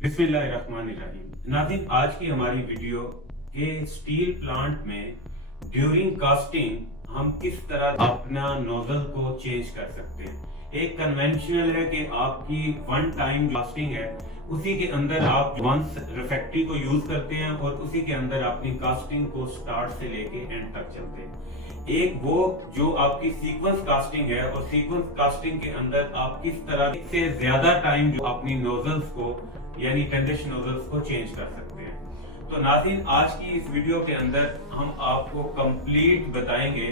बिस्मिल्लाहिर्रहमानिर्रहीम। नाज़रीन, आज की हमारी वीडियो के स्टील प्लांट में ड्यूरिंग कास्टिंग हम किस तरह अपना नोजल को चेंज कर सकते हैं। एक कन्वेंशनल है कि आपकी वन टाइम कास्टिंग है, उसी के अंदर आप वंस रिफैक्ट्री को यूज करते हैं और उसी के अंदर अपनी कास्टिंग को स्टार्ट से लेके एंड तक चलते हैं। एक वो जो आपकी सीक्वेंस कास्टिंग है और सीक्वेंस कास्टिंग के अंदर आप किस तरह से ज्यादा टाइम जो अपनी नोजल्स को यानी टेंडिश नोजल्स को चेंज कर सकते हैं। तो नाज़रीन, आज की इस वीडियो के अंदर हम आपको कंप्लीट बताएंगे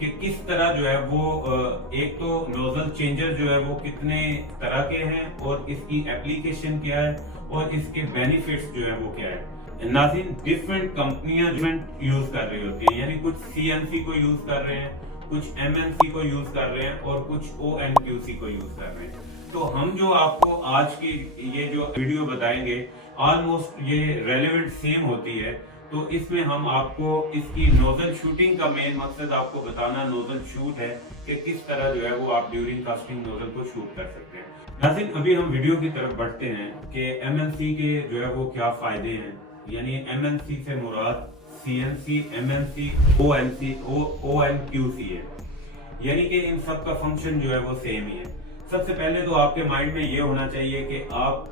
कि किस तरह जो है वो एक तो नोजल चेंजर जो है वो कितने तरह के हैं और इसकी एप्लीकेशन क्या है और इसके बेनिफिट्स जो है वो क्या है। नाज़रीन, डिफरेंट कंपनियां डिफरेंट यूज कर रही होती हैं, यानी कुछ CNC को यूज कर रहे हैं, कुछ MNC को यूज कर रहे हैं और कुछ ONQC को यूज कर रहे हैं। तो हम जो आपको आज की ये जो वीडियो बताएंगे ऑलमोस्ट ये रेलेवेंट सेम होती है। तो इसमें हम आपको इसकी नोजल शूटिंग का मेन मकसद आपको बताना नोजल शूट है कि किस तरह जो है वो आप ड्यूरिंग कास्टिंग नोजल को शूट कर सकते हैं। नाज़रीन, अभी हम वीडियो की तरफ बढ़ते हैं कि MNC के जो है वो क्या फायदे हैं। यानी MNC से मुराद CNC, MNC, ONQC है, यानी कि इन सब का फंक्शन जो है वो सेम ही है। सबसे पहले तो आपके माइंड में ये होना चाहिए कि आप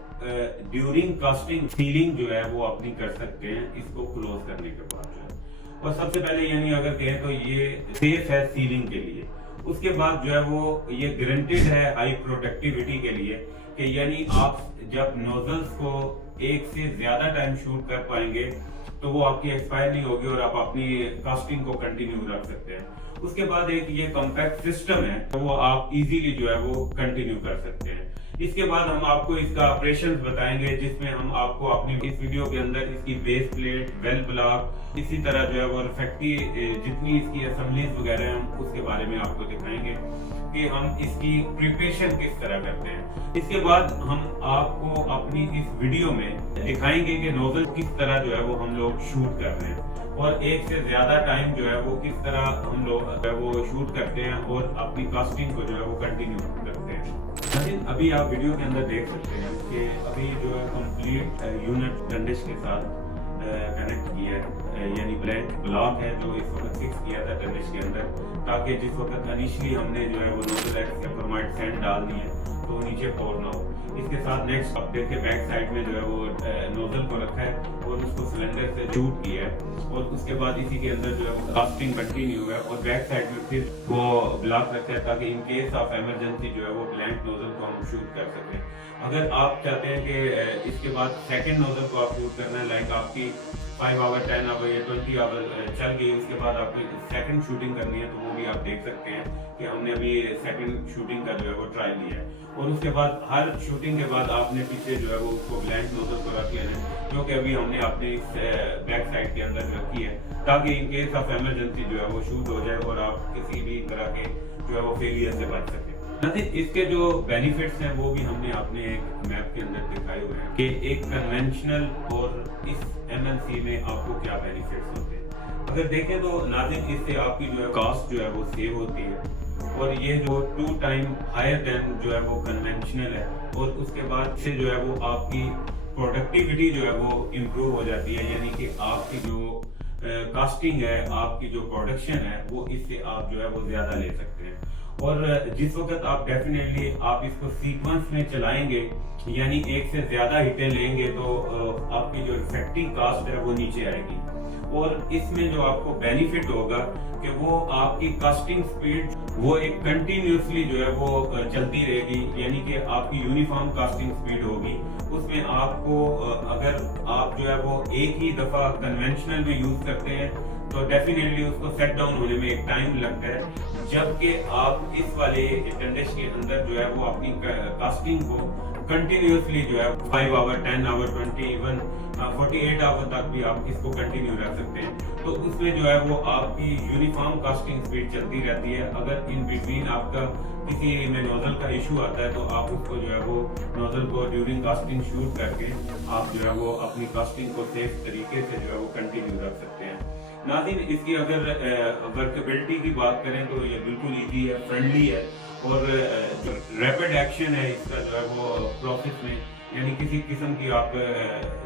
ड्यूरिंग कास्टिंग सीलिंग जो है वो अपनी कर सकते हैं इसको क्लोज करने के बाद जो है। और सबसे पहले यानी अगर कहें तो ये सेफ है सीलिंग के लिए। उसके बाद जो है वो ये गारंटेड है हाई प्रोडक्टिविटी के लिए कि यानी आप जब नोजल्स को एक से ज्यादा टाइम शूट कर पाएंगे तो वो आपकी एक्सपायर नहीं होगी और आप अपनी कास्टिंग को कंटिन्यू रख सकते हैं। उसके बाद एक ये कॉम्पैक्ट सिस्टम है तो वो आप इजीली जो है वो कंटिन्यू कर सकते हैं। इसके बाद हम आपको इसका ऑपरेशन बताएंगे जिसमें हम आपको अपनी इस वीडियो के अंदर इसकी बेस प्लेट, वेल ब्लॉक, इसी तरह जो है वो रिफैक्ट्री जितनी इसकी असेंबलीज वगैरह हैं हम उसके बारे में आपको दिखाएंगे कि हम इसकी प्रिपरेशन किस तरह करते हैं। इसके बाद हम आपको अपनी इस वीडियो में दिखाएंगे कि नोजल किस तरह जो है वो हम लोग शूट कर रहे हैं और एक से ज्यादा टाइम जो है वो किस तरह हम लोग वो शूट करते हैं और अपनी कास्टिंग को जो है वो कंटिन्यू करते हैं। लेकिन अभी आप वीडियो के अंदर देख सकते हैं कि अभी जो है कंप्लीट यूनिट डंडिश के साथ कनेक्ट किया है, यानी ब्लैक ब्लॉक है जो इस वक्त फिक्स किया था डंडिश के अंदर, ताकि जिस वक्त इनिशियली हमने जो है वो नोजल एक्स सैंड डालनी है तो नीचे पोर ना हो। इसके साथ नेक्स्ट आप देखिए बैक साइड में जो है वो नोजल को रखा है और उसको सिलेंडर से शूट किया है और उसके बाद इसी के अंदर जो है वो कास्टिंग कंटिन्यू है और बैक साइड में फिर वो ब्लॉक रखा है ताकि इन केस ऑफ इमरजेंसी जो है वो ब्लैंक नोजल को हम शूट कर सकें। अगर आप चाहते हैं कि इसके बाद सेकंड नोजल को आप शूट करना है, लाइक आपकी 5 आवर 10 आवर या 20 आवर चल गई, उसके बाद आपको सेकंड शूटिंग करनी है तो वो भी आप देख सकते हैं कि हमने अभी सेकंड शूटिंग का जो है वो ट्राई लिया है। और उसके बाद हर शूटिंग के बाद आपने पीछे जो है वो उसको ब्लैंक नोजल को रख लेना है जो कि अभी हमने अपने बैक साइड के अंदर रखी है ताकि इन केस ऑफ इमरजेंसी जो है वो शूट हो जाए और आप किसी भी तरह के जो है वो फेलियर से बच सके। इसके जो बेनिफिट्स हैं वो भी हमने अपने एक मैप के अंदर दिखाए हुए हैं कि एक कन्वेंशनल और इस MNC में आपको क्या बेनिफिट्स होते हैं। अगर देखें तो नाज़रीन, इससे आपकी जो है कॉस्ट जो है वो सेव होती है और ये जो 2 टाइम हायर देन जो है वो कन्वेंशनल है और उसके बाद से जो है वो आपकी प्रोडक्टिविटी जो है वो इम्प्रूव हो जाती है, यानी कि आपकी जो कास्टिंग है, आपकी जो प्रोडक्शन है वो इससे आप जो है वो ज्यादा ले सकते हैं। और जिस वक्त आप डेफिनेटली आप इसको सीक्वेंस में चलाएंगे यानी एक से ज्यादा हिटें लेंगे तो आपकी जो इफेक्टिव कास्ट है वो नीचे आएगी और इसमें जो आपको बेनिफिट होगा कि वो आपकी कास्टिंग स्पीड वो एक कंटिन्यूसली जो है वो चलती रहेगी, यानी कि आपकी यूनिफॉर्म कास्टिंग स्पीड होगी। उसमें आपको अगर आप जो है वो एक ही दफा कन्वेंशनल में यूज करते हैं तो डेफिनेटली उसको सेट डाउन होने में एक टाइम लगता है, जबकि आप इस वाले डंडिश के अंदर जो है वो अपनी कास्टिंग को कंटिन्यूसली जो है 5 आवर 10 आवर 20 इवन 48 आवर तक भी आप इसको कंटिन्यू रख सकते हैं। तो उसमें जो है वो आपकी यूनिफॉर्म कास्टिंग स्पीड चलती रहती है। अगर इन बिटवीन आपका किसी में नोजल का इशू आता है तो आप उसको जो है वो नोजल को ड्यूरिंग कास्टिंग शूट करके आप जो है वो अपनी कास्टिंग को सेफ तरीके से जो है वो कंटिन्यू रख सकते हैं। नाज़रीन, इसकी अगर वर्केबिलिटी की बात करें तो ये बिल्कुल ईजी है, फ्रेंडली है और जो रैपिड एक्शन है इसका जो है वो प्रोसेस में यानी किसी किस्म की आप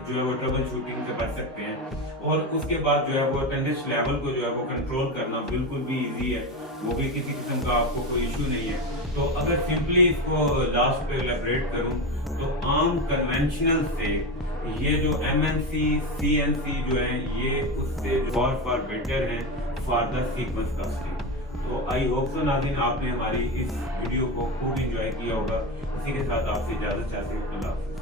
जो है वो ट्रबल शूटिंग से बच सकते हैं। और उसके बाद जो है वो अटेंडेंस लेवल को जो है वो कंट्रोल करना बिल्कुल भी इजी है, वो भी किसी किस्म का आपको कोई इशू नहीं है। तो अगर सिंपली इसको लास्ट पे एलेबरेट करूं तो आम कन्वेंशनल से ये जो MNC CNC जो है ये उससे फॉर बेटर है फॉर द सीक्वेंस कास्टिंग। तो आई होप सो नाज़रीन आपने हमारी इस वीडियो को खूब एंजॉय किया होगा। इसी के साथ आपसे इजाजत चाहते हैं।